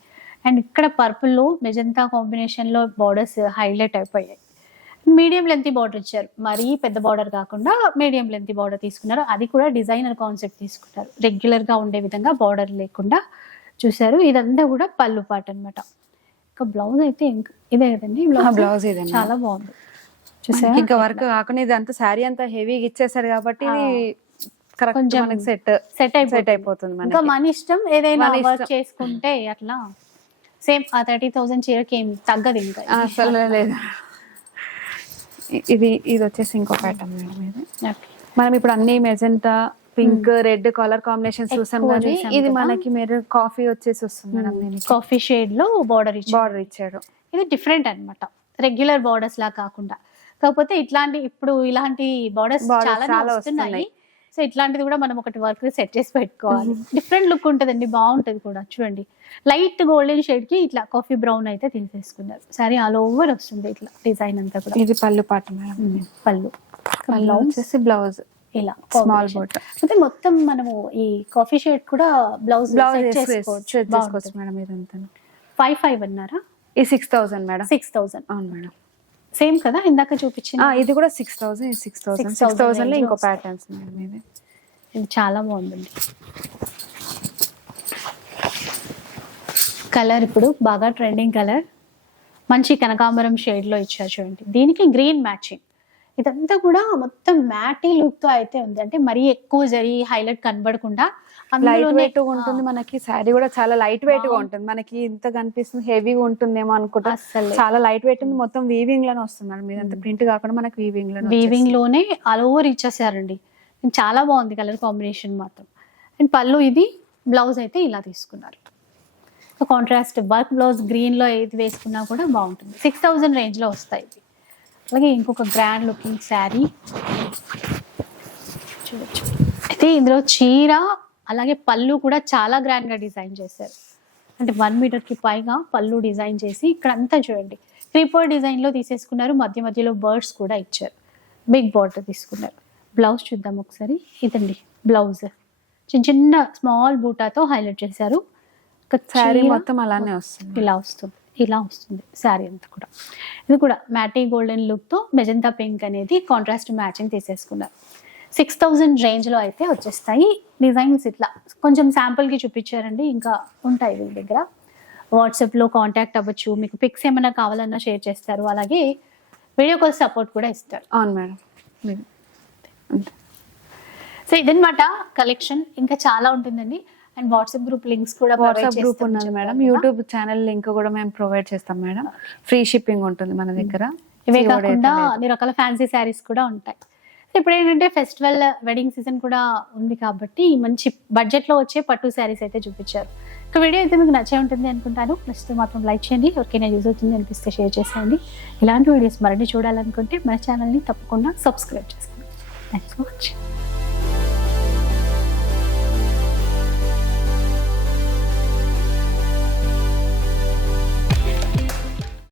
అండ్ ఇక్కడ పర్పుల్లో మెజంతా కాంబినేషన్లో బార్డర్స్ హైలైట్ అయిపోయాయి. మీడియం లెంత్ బార్డర్ ఇచ్చారు, మరీ పెద్ద బార్డర్ కాకుండా మీడియం లెంత్ బార్డర్ తీసుకున్నారు. అది కూడా డిజైనర్ కాన్సెప్ట్ తీసుకున్నారు, రెగ్యులర్గా ఉండే విధంగా బార్డర్ లేకుండా చూసారు. ఇదంతా కూడా పళ్ళు పాట అనమాట. ఇంకా బ్లౌజ్ అయితే ఇదే కదండి బ్లౌజ్, ఇదే చాలా బాగుంది. ఇంకా వర్క్ కాకుండా ఇదంతా శారీ అంతా హెవీగా ఇచ్చేసారు కాబట్టి కొంచెం సెట్ అయిపోతుంది. ఇంకా మన ఇష్టం, ఏదైనా వర్క్ చేసుకుంటే అట్లా సేమ్ ఆ 30,000 చీరకి ఏం తగ్గదు ఇంకా అసలు లేదు. ఇది వచ్చేసి ఇంకో ప్యాటర్న్ మేడం. ఇది మనం ఇప్పుడు అన్ని magenta, pink, red colour combination చూసాం కానీ ఇది మనకి మీరు కాఫీ వచ్చేసి వస్తుంది మేడం. కాఫీ షేడ్ లో బార్డర్ ఇచ్చాడు. ఇది డిఫరెంట్ అన్నమాట, రెగ్యులర్ బార్డర్స్ లా కాకుండా. కాకపోతే ఇట్లాంటి ఇప్పుడు ఇలాంటి బార్డర్స్ చాలా వస్తున్నాయి. సో ఇట్లాంటిది కూడా మనం ఒకటి వర్క్ సెట్ చేసి పెట్టుకోవాలి. డిఫరెంట్ లుక్ ఉంటుందండి, బాగుంటది కూడా. చూడండి లైట్ గోల్డెన్ షేడ్ కి ఇట్లా కాఫీ బ్రౌన్ అయితే తీసేసుకున్నారు. సారీ ఆల్ ఓవర్ వస్తుంది ఇట్లా డిజైన్ అంతా కూడా. ఇది పళ్ళు పాటు మేడం. పళ్ళు వచ్చేసి బ్లౌజ్ ఇలా స్మాల్ బోట్. అయితే మొత్తం మనము ఈ కాఫీ షేడ్ కూడా బ్లౌజ్ చేసుకోవచ్చు మేడం. ఇదంతా 5,500 అన్నారా? ఈ 6,000 మేడం. 6,000 అవును మేడం. సేమ్ కదా ఇందాక చూపించిన. ఇది కూడా 6,000. 6,000 లో ఇంకో ప్యాటర్న్స్ మేడం. ఇది చాలా బాగుందండి. కలర్ ఇప్పుడు బాగా ట్రెండింగ్ కలర్, మంచి కనకాంబరం షేడ్ లో ఇచ్చారు చూడండి. దీనికి గ్రీన్ మ్యాచింగ్. ఇదంతా కూడా మొత్తం మ్యాటీ లుక్ తో అయితే ఉంది. అంటే మరీ ఎక్కువ జరి హైలైట్ కనబడకుండా లైట్ వెయిట్ ఉంటుంది. మనకి శారీ కూడా చాలా లైట్ వెయిట్ గా ఉంటుంది. మనకి ఇంత కనిపిస్తుంది హెవీగా ఉంటుందేమో అనుకుంటా, అసలు చాలా లైట్ వెయిట్ ఉంది. మొత్తం వీవింగ్ లోనే వస్తుంది మేడం. ఇదంతా ప్రింట్ కాకుండా మనకి వీవింగ్ లోనే ఆల్ ఓవర్ ఇచ్చేసారండి. చాలా బాగుంది కలర్ కాంబినేషన్ మాత్రం. అండ్ పళ్ళు, ఇది బ్లౌజ్ అయితే ఇలా తీసుకున్నారు. కాంట్రాస్ట్ వర్క్ బ్లౌజ్ గ్రీన్ లో ఏది వేసుకున్నా కూడా బాగుంటుంది. 6,000 రేంజ్ లో వస్తాయి ఇవి. అలాగే ఇంకొక గ్రాండ్ లుకింగ్ శారీ చూడొచ్చు. అయితే ఇందులో చీర అలాగే పళ్ళు కూడా చాలా గ్రాండ్ గా డిజైన్ చేశారు. అంటే 1 మీటర్కి పైగా పళ్ళు డిజైన్ చేసి ఇక్కడ అంతా చూడండి క్రీపర్ డిజైన్ లో తీసేసుకున్నారు. మధ్య మధ్యలో బర్డ్స్ కూడా ఇచ్చారు. బిగ్ బార్డర్ తీసుకున్నారు. బ్లౌజ్ చూద్దాం ఒకసారి. ఇదండి బ్లౌజ్, చిన్న చిన్న స్మాల్ బూటాతో హైలైట్ చేశారు. శారీ మొత్తం అలానే వస్తుంది. ఇలా వస్తుంది శారీ అంతా కూడా. ఇది కూడా మ్యాటీ గోల్డెన్ లుక్ తో మెజంతా పింక్ అనేది కాంట్రాస్ట్ మ్యాచింగ్ తీసేసుకున్నారు. 6,000 రేంజ్ లో అయితే వచ్చేస్తాయి. డిజైన్స్ ఇట్లా కొంచెం శాంపుల్ కి చూపించారండి, ఇంకా ఉంటాయి వీళ్ళ దగ్గర. వాట్సాప్ లో కాంటాక్ట్ అవ్వచ్చు. మీకు పిక్స్ ఏమైనా కావాలన్నా షేర్ చేస్తారు. అలాగే వీడియో కాల్ సపోర్ట్ కూడా ఇస్తారు. అవును మేడం. సో ఇదన్నమాట కలెక్షన్. ఇంకా చాలా ఉంటుందండి. అండ్ వాట్సాప్ గ్రూప్ లింక్స్ కూడా, వాట్సాప్ గ్రూప్ ఉన్నది మేడం. యూట్యూబ్ ఛానల్ లింక్ కూడా మేము ప్రొవైడ్ చేస్తాం మేడం. ఫ్రీ షిప్పింగ్ ఉంటుంది మన దగ్గర. ఇవే కాకుండా అన్ని రకాల ఫ్యాన్సీ శారీస్ కూడా ఉంటాయి. ఇప్పుడు ఏంటంటే ఫెస్టివల్ వెడ్డింగ్ సీజన్ కూడా ఉంది కాబట్టి మంచి బడ్జెట్ లో వచ్చే పట్టు శారీస్ అయితే చూపించారు. ఒక వీడియో అయితే మీకు నచ్చే ఉంటుంది అనుకుంటాను. నచ్చితే మాత్రం లైక్ చేయండి. ఎవరికైనా యూజ్ అవుతుంది అనిపిస్తే షేర్ చేసేయండి. ఇలాంటి వీడియోస్ మరిన్ని చూడాలనుకుంటే మన ఛానల్ని తప్పకుండా సబ్స్క్రైబ్ చేసుకోండి. Thanks for watching.